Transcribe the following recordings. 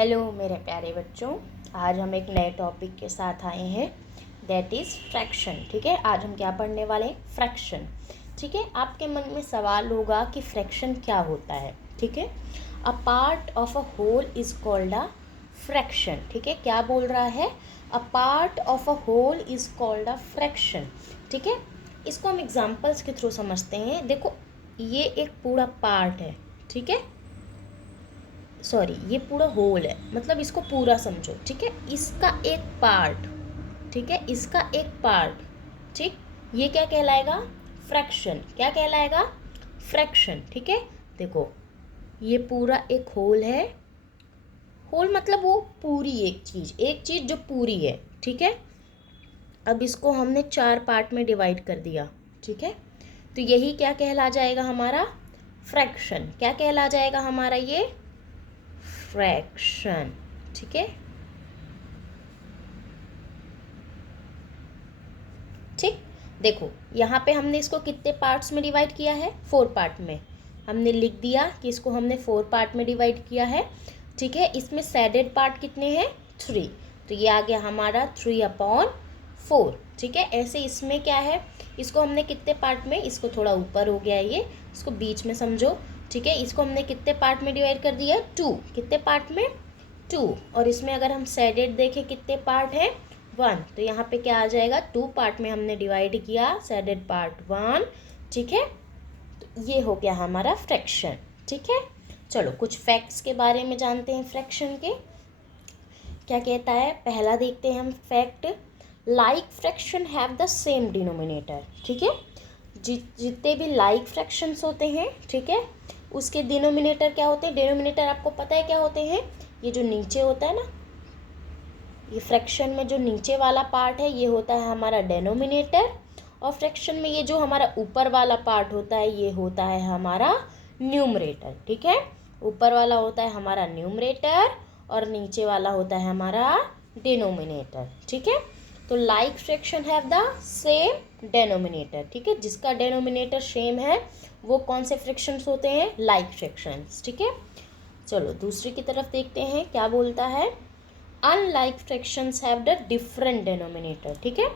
Hello मेरे प्यारे बच्चों, आज हम एक नए टॉपिक के साथ आए हैं, दैट इज़ फ्रैक्शन। ठीक है, आज हम क्या पढ़ने वाले हैं? फ्रैक्शन। ठीक है, आपके मन में सवाल होगा कि फ्रैक्शन क्या होता है। ठीक है, a part of a whole is called a fraction. ठीक है, क्या बोल रहा है? A part of a whole is called a fraction. ठीक है, इसको हम एग्जाम्पल्स के थ्रू समझते हैं। देखो, ये एक पूरा पार्ट है। ठीक है, सॉरी, ये पूरा होल है, मतलब इसको पूरा समझो। ठीक है, इसका एक पार्ट, ठीक है, इसका एक पार्ट, ठीक, ये क्या कहलाएगा? फ्रैक्शन। क्या कहलाएगा? फ्रैक्शन। ठीक है, देखो, ये पूरा एक होल है। होल मतलब वो पूरी एक चीज़ जो पूरी है। ठीक है, अब इसको हमने 4 पार्ट में डिवाइड कर दिया। ठीक है, तो यही क्या कहला जाएगा? हमारा फ्रैक्शन। क्या कहला जाएगा हमारा ये? फ्रैक्शन। ठीक है, ठीक। देखो, यहाँ पे हमने इसको कितने पार्ट्स में डिवाइड किया है? 4 पार्ट में। हमने लिख दिया कि इसको हमने 4 पार्ट में डिवाइड किया है। ठीक है, इसमें सैडेड पार्ट कितने हैं? 3। तो ये आ गया हमारा 3/4। ठीक है, ऐसे इसमें क्या है? इसको हमने कितने पार्ट में, इसको थोड़ा ऊपर हो गया ये, इसको बीच में समझो। ठीक है, इसको हमने कितने पार्ट में डिवाइड कर दिया? 2। कितने पार्ट में? 2। और इसमें अगर हम सैडेड देखें कितने पार्ट हैं? 1। तो यहाँ पे क्या आ जाएगा? 2 पार्ट में हमने डिवाइड किया, सैडेड पार्ट 1। ठीक है, तो ये हो गया हमारा फ्रैक्शन। ठीक है, चलो कुछ फैक्ट्स के बारे में जानते हैं फ्रैक्शन के। क्या कहता है? पहला देखते हैं हम fact. Like fraction have the same denominator. ठीक है, जितने भी लाइक फ्रैक्शंस होते हैं, ठीक है, उसके डिनोमिनेटर क्या होते हैं? डिनोमिनेटर आपको पता है क्या होते हैं? ये जो नीचे होता है ना, ये फ्रैक्शन में जो नीचे वाला पार्ट है ये होता है हमारा डेनोमिनेटर, और फ्रैक्शन में ये जो हमारा ऊपर वाला पार्ट होता है ये होता है हमारा न्यूमरेटर। ठीक है, ऊपर वाला होता है हमारा न्यूमरेटर और नीचे वाला होता है हमारा डिनोमिनेटर। ठीक है, तो like fraction have the same denominator. ठीक है, जिसका डेनोमिनेटर सेम है वो कौन से फ्रैक्शंस होते हैं? Like fractions. ठीक है, चलो दूसरी की तरफ देखते हैं क्या बोलता है। Unlike fractions have the different denominator. ठीक है,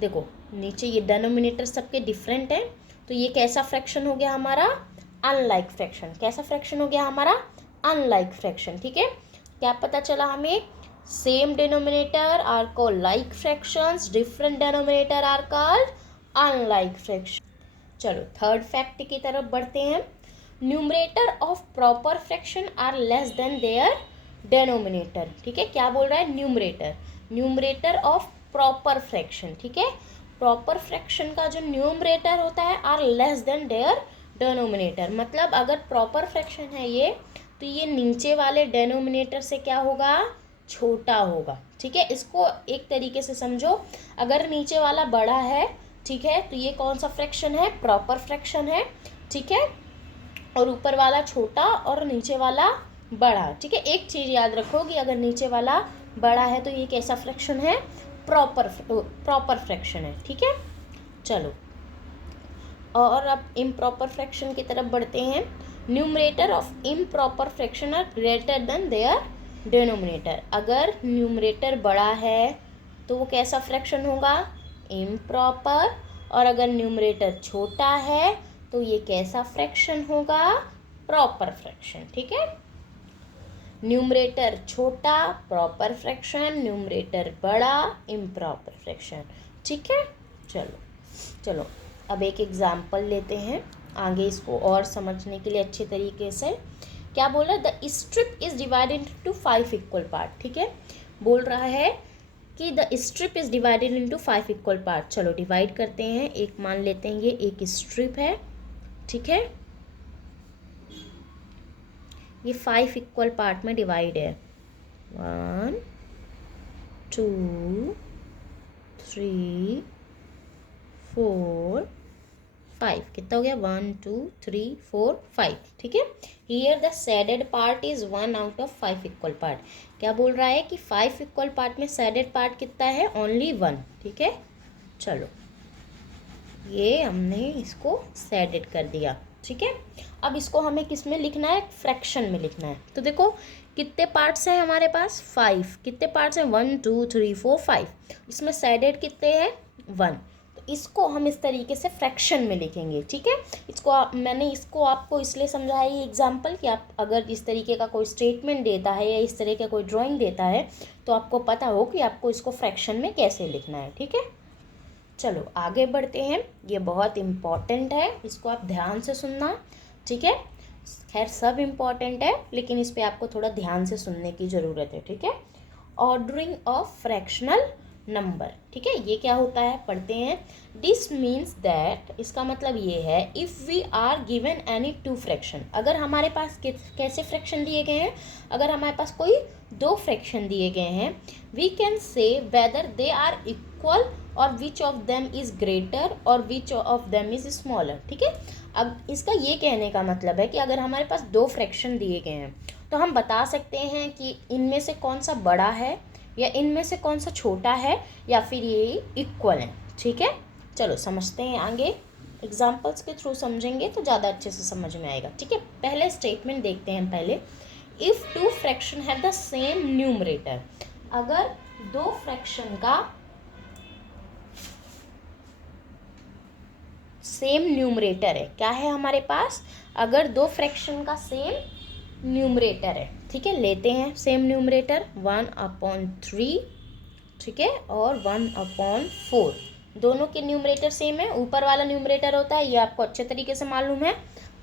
देखो नीचे ये डेनोमिनेटर सबके डिफरेंट है, तो ये कैसा फ्रैक्शन हो गया हमारा? Unlike fraction. कैसा फ्रैक्शन हो गया हमारा? Unlike fraction. ठीक है, क्या पता चला हमें? Same denominator are called like fractions, different denominator are called unlike fraction. चलो थर्ड फैक्ट की तरफ बढ़ते हैं। Numerator of proper fraction are less than their denominator. ठीक है, क्या बोल रहा है? Numerator of proper fraction. ठीक है, प्रॉपर फ्रैक्शन का जो न्यूमरेटर होता है are less than their denominator, मतलब अगर प्रॉपर फ्रैक्शन है ये, तो ये नीचे वाले डेनोमिनेटर से क्या होगा? छोटा होगा। ठीक है, इसको एक तरीके से समझो, अगर नीचे वाला बड़ा है, ठीक है, तो ये कौन सा फ्रैक्शन है? प्रॉपर फ्रैक्शन है। ठीक है, और ऊपर वाला छोटा और नीचे वाला बड़ा। ठीक है, एक चीज़ याद रखो कि अगर नीचे वाला बड़ा है तो ये कैसा फ्रैक्शन है? प्रॉपर फ्रैक्शन है। ठीक है, चलो और अब इम्प्रॉपर फ्रैक्शन की तरफ बढ़ते हैं। Numerator of improper fraction are greater than their denominator. अगर न्यूमरेटर बड़ा है तो वो कैसा फ्रैक्शन होगा? इम्प्रॉपर। और अगर न्यूमरेटर छोटा है तो ये कैसा फ्रैक्शन होगा? Proper fraction. ठीक है, न्यूमरेटर छोटा प्रॉपर फ्रैक्शन, न्यूमरेटर बड़ा इम्प्रॉपर फ्रैक्शन। ठीक है, चलो अब एक एग्जाम्पल लेते हैं आगे इसको और समझने के लिए अच्छे तरीके से। क्या बोल रहा है? The strip is divided into 5 equal part. ठीक है, बोल रहा है कि the strip is divided into 5 equal part. चलो डिवाइड करते हैं। एक मान लेते हैं ये एक स्ट्रिप है। ठीक है, ये 5 इक्वल पार्ट में डिवाइड है। 1 2 3 4 5। कितना हो गया? 1 2 3 4 5। ठीक है, here the shaded part is 1 out of 5 equal part. क्या बोल रहा है कि 5 इक्वल पार्ट में सैडेड पार्ट कितना है? ओनली 1। ठीक है, चलो ये हमने इसको सैडेड कर दिया। ठीक है, अब इसको हमें किस में लिखना है? फ्रैक्शन में लिखना है। तो देखो कितने पार्ट्स हैं हमारे पास? 5। कितने पार्ट्स हैं? 1 2 3 4 5। इसमें साइडेड कितने हैं? 1। तो इसको हम इस तरीके से फ्रैक्शन में लिखेंगे, ठीक है। मैंने इसको आपको इसलिए समझाया ये एग्जाम्पल कि आप अगर इस तरीके का कोई स्टेटमेंट देता है या इस तरह का कोई ड्राइंग देता है तो आपको पता हो कि आपको इसको फ्रैक्शन में कैसे लिखना है, ठीक है। चलो आगे बढ़ते हैं। ये बहुत इम्पॉर्टेंट है, इसको आप ध्यान से सुनना, ठीक है। खैर सब इम्पॉर्टेंट है लेकिन इस पे आपको थोड़ा ध्यान से सुनने की ज़रूरत है, ठीक है। ऑर्डरिंग ऑफ फ्रैक्शनल नंबर, ठीक है। ये क्या होता है पढ़ते हैं। दिस मीन्स दैट, इसका मतलब ये है, if we are given any two fraction, अगर हमारे पास कैसे फ्रैक्शन दिए गए हैं, अगर हमारे पास कोई 2 फ्रैक्शन दिए गए हैं, we can say whether they are equal और which of them is greater और which of them is smaller, ठीक है। अब इसका ये कहने का मतलब है कि अगर हमारे पास 2 फ्रैक्शन दिए गए हैं तो हम बता सकते हैं कि इनमें से कौन सा बड़ा है या इनमें से कौन सा छोटा है या फिर ये इक्वल है, ठीक है। चलो समझते हैं आगे, एग्जाम्पल्स के थ्रू समझेंगे तो ज़्यादा अच्छे से समझ में आएगा, ठीक है। पहले स्टेटमेंट देखते हैं पहले। If 2 fraction have the same numerator, अगर 2 फ्रैक्शन का सेम न्यूमरेटर है, क्या है हमारे पास, अगर 2 फ्रैक्शन का सेम न्यूमरेटर है, ठीक है। लेते हैं सेम न्यूमरेटर 1/3, ठीक है, और 1/4, दोनों के न्यूमरेटर सेम है। ऊपर वाला न्यूमरेटर होता है, ये आपको अच्छे तरीके से मालूम है,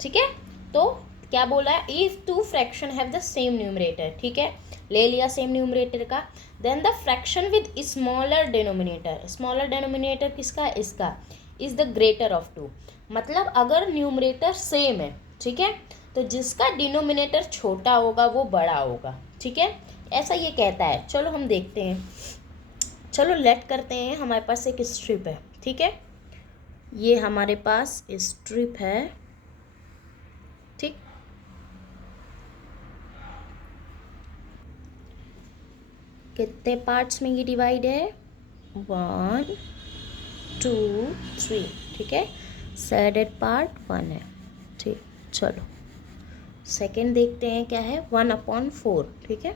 ठीक है। तो क्या बोला है, if 2 fraction have the same numerator, ठीक है, ले लिया सेम न्यूमरेटर का। Then the fraction with smaller denominator, smaller denominator किसका, इसका, इज़ द ग्रेटर ऑफ 2, मतलब अगर न्यूमरेटर सेम है, ठीक है, तो जिसका डिनोमिनेटर छोटा होगा वो बड़ा होगा, ठीक है, ऐसा ये कहता है। चलो हम देखते हैं, चलो लेट करते हैं, हमारे पास एक स्ट्रिप है, ठीक है, ये हमारे पास स्ट्रिप है, ठीक। कितने पार्ट्स में ये डिवाइड है, 1 2 3, ठीक है, सैडेड पार्ट 1 है, ठीक। चलो सेकंड देखते हैं क्या है, 1/4, ठीक है,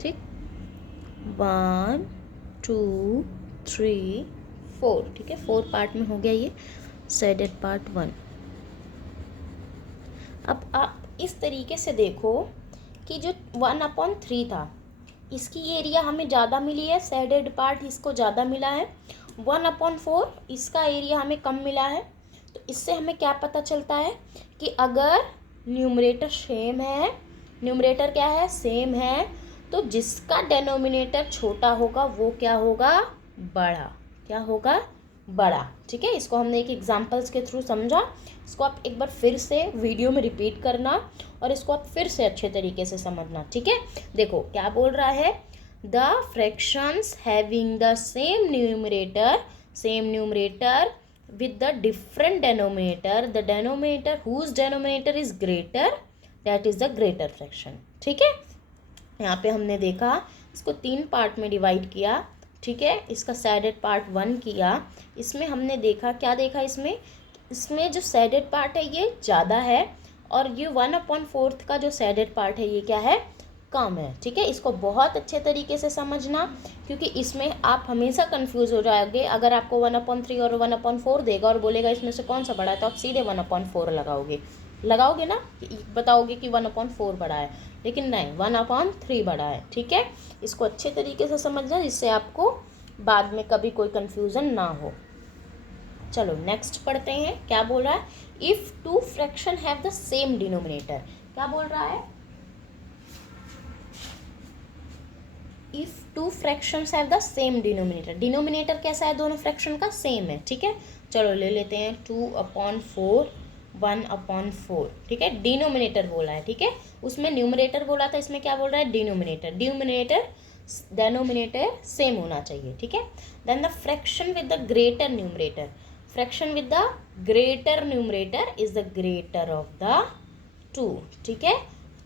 ठीक, 1 2 3 4, ठीक है, 4 पार्ट में हो गया ये सैडेड पार्ट 1। अब आप इस तरीके से देखो कि जो 1/3 था, इसकी एरिया हमें ज़्यादा मिली है, सैडेड पार्ट इसको ज़्यादा मिला है। 1/4 इसका एरिया हमें कम मिला है। तो इससे हमें क्या पता चलता है कि अगर न्यूमरेटर सेम है, न्यूमरेटर क्या है, सेम है, तो जिसका डेनोमिनेटर छोटा होगा वो क्या होगा, बड़ा, क्या होगा, बड़ा, ठीक है। इसको हमने एक एग्जांपल्स के थ्रू समझा, इसको आप एक बार फिर से वीडियो में रिपीट करना और इसको आप फिर से अच्छे तरीके से समझना, ठीक है। देखो क्या बोल रहा है, the fractions having the same numerator with the different denominator, the denominator whose denominator is greater, that is the greater fraction, ठीक है। यहाँ पे हमने देखा, इसको 3 पार्ट में डिवाइड किया, ठीक है, इसका सैडेड पार्ट 1 किया। इसमें हमने देखा, क्या देखा, इसमें जो सैडेड पार्ट है ये ज़्यादा है और ये 1/4 का जो सैडेड पार्ट है ये क्या है, कम है, ठीक है। इसको बहुत अच्छे तरीके से समझना क्योंकि इसमें आप हमेशा कंफ्यूज हो जाओगे। अगर आपको 1/3 और 1/4 देगा और बोलेगा इसमें से कौन सा बड़ा है तो आप सीधे 1/4 लगाओगे ना, बताओगे कि 1/4 बड़ा है, लेकिन नहीं, 1/3 बड़ा है, ठीक है। इसको अच्छे तरीके से समझना जिससे आपको बाद में कभी कोई कन्फ्यूज़न ना हो। चलो नेक्स्ट पढ़ते हैं, क्या बोल रहा है, if 2 fraction have the same denominator, क्या बोल रहा है, if 2 fractions have the same denominator, denominator कैसा है, दोनों फ्रैक्शन का सेम है, ठीक है। चलो ले लेते हैं 2/4 1/4, ठीक है, डिनोमिनेटर बोला है, ठीक है, उसमें न्यूमरेटर बोला था, इसमें क्या बोल रहा है, डिनोमिनेटर सेम होना चाहिए, ठीक है। Then the fraction with the greater numerator, fraction with the greater numerator is the greater of the 2, ठीक है।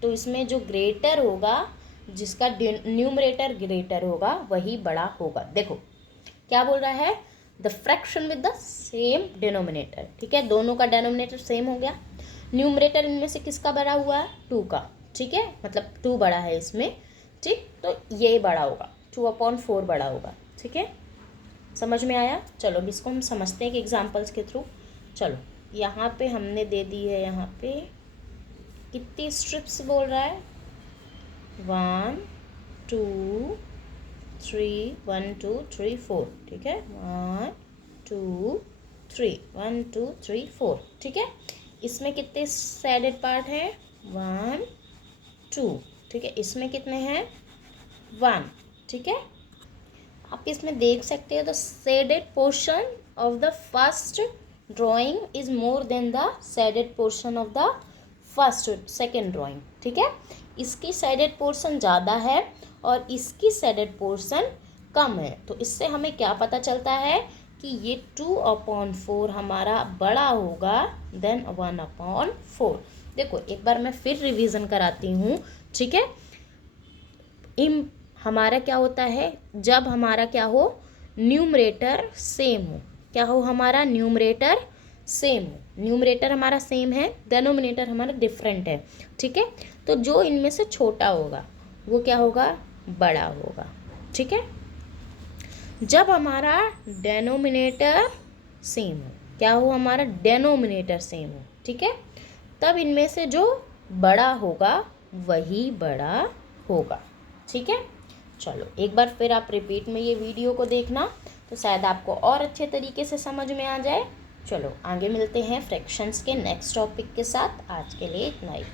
तो इसमें जो ग्रेटर होगा, जिसका न्यूमरेटर ग्रेटर होगा वही बड़ा होगा। देखो क्या बोल रहा है, the fraction with the same denominator, ठीक है, दोनों का डिनोमिनेटर सेम हो गया। न्यूमरेटर इनमें से किसका बड़ा हुआ है, 2 का, ठीक है, मतलब 2 बड़ा है इसमें, ठीक, तो ये बड़ा होगा, 2/4 बड़ा होगा, ठीक है, समझ में आया। चलो इसको हम समझते हैं कि एग्जाम्पल्स के थ्रू। चलो यहाँ पे हमने दे दी है, यहाँ पे कितनी स्ट्रिप्स बोल रहा है, 1 2 3 1 2 3 4, ठीक है, 1 2 3 1 2 3 4, ठीक है। इसमें कितने सैडेड पार्ट हैं, 1 2, ठीक है, इसमें कितने हैं, 1, ठीक है। आप इसमें देख सकते हो the shaded portion of the first drawing is more than the shaded portion of the first second drawing, ठीक है। इसकी शेडेड पोर्शन ज़्यादा है और इसकी शेडेड पोर्शन कम है, तो इससे हमें क्या पता चलता है कि ये 2/4 हमारा बड़ा होगा देन 1/4। देखो एक बार मैं फिर रिवीजन कराती हूँ, ठीक है। हमारा क्या होता है, जब हमारा क्या हो, न्यूमरेटर सेम हो, क्या हो, हमारा न्यूमरेटर सेम हो, न्यूमरेटर हमारा सेम है, डेनोमिनेटर हमारा डिफरेंट है, ठीक है। तो जो इनमें से छोटा होगा वो क्या होगा, बड़ा होगा, ठीक है। जब हमारा डेनोमिनेटर सेम हो, क्या हो, हमारा डेनोमिनेटर सेम हो, ठीक है, तब इनमें से जो बड़ा होगा वही बड़ा होगा, ठीक है। चलो एक बार फिर आप रिपीट में ये वीडियो को देखना, तो शायद आपको और अच्छे तरीके से समझ में आ जाए। चलो आगे मिलते हैं फ्रैक्शंस के नेक्स्ट टॉपिक के साथ, आज के लिए इतना ही।